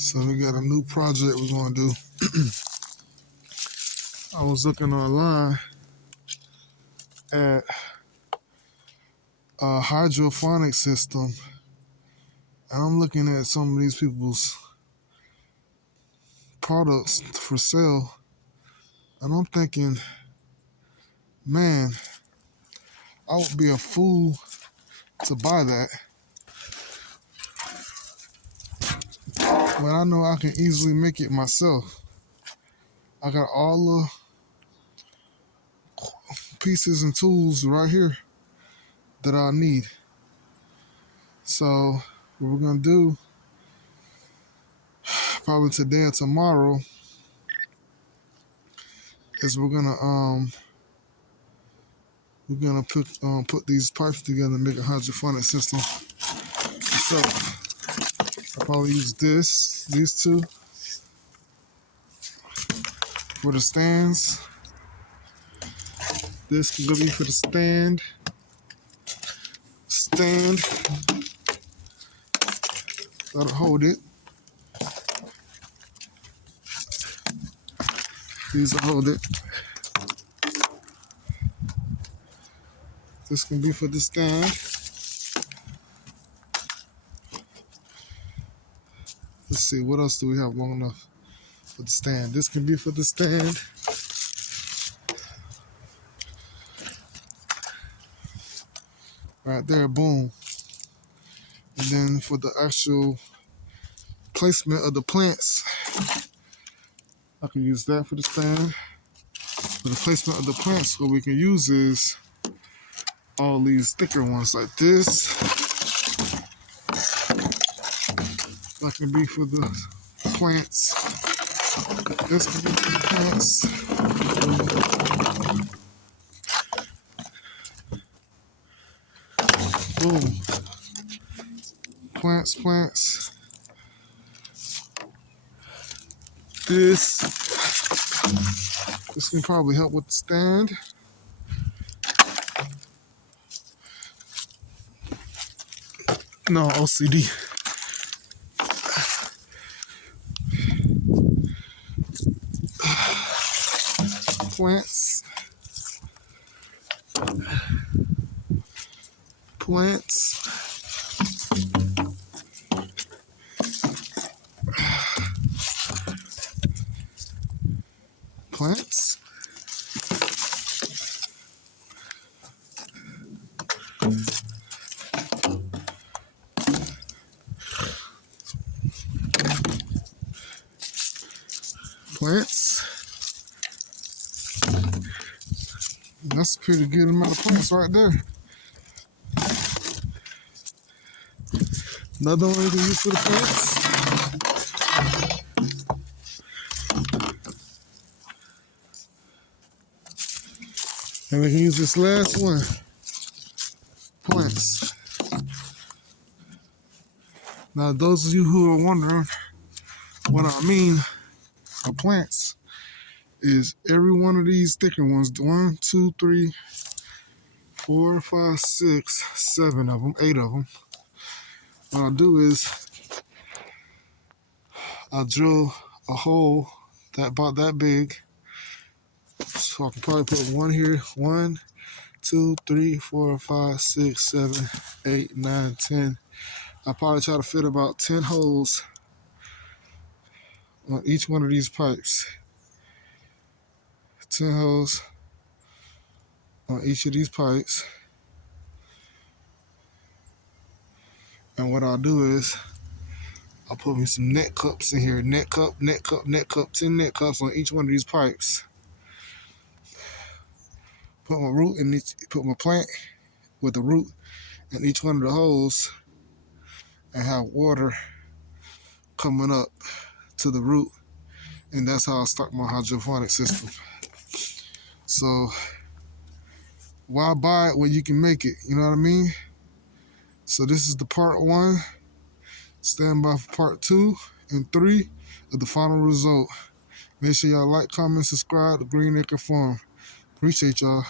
So we got a new project we're gonna do. I was looking online at a hydroponic system, and I'm looking at some of these people's products for sale, and I'm thinking, man, I would be a fool to buy that when I know I can easily make it myself. I got all the pieces and tools right here that I need. So what we're gonna do, probably today or tomorrow, is we're gonna put these pipes together and make a hydroponic system. So I'll probably use these two for the stands. This can go be for the stand. That'll hold it. These will hold it. This can be for the stand. Let's see, what else do we have long enough for the stand? This can be for the stand. Right there, boom. And then for the actual placement of the plants, I can use that for the stand. For the placement of the plants, what we can use is all these thicker ones like this. That can be for the plants. This can be for the plants. Boom. Plants. This can probably help with the stand. No, OCD. Plants. That's a pretty good amount of plants right there. Another one we can use for the plants. And we can use this last one. Plants. Now, those of you who are wondering what I mean by plants is every one of these thicker ones, 1, 2, 3, 4, 5, 6, 7 of them, 8 of them. What I'll do is I'll drill a hole about that big. So I can probably put one here. 1, 2, 3, 4, 5, 6, 7, 8, 9, 10. I'll probably try to fit about 10 holes on each one of these pipes. 10 holes on each of these pipes. And what I'll do is I'll put me some net cups in here. Net cup, 10 net cups on each one of these pipes. Put my plant with the root in each one of the holes and have water coming up to the root. And that's how I start my hydroponic system. So why buy it when you can make it? You know what I mean? So this is the part 1. Stand by for part 2 and 3 of the final result. Make sure y'all like, comment, subscribe to Green Acre Farm. Appreciate y'all.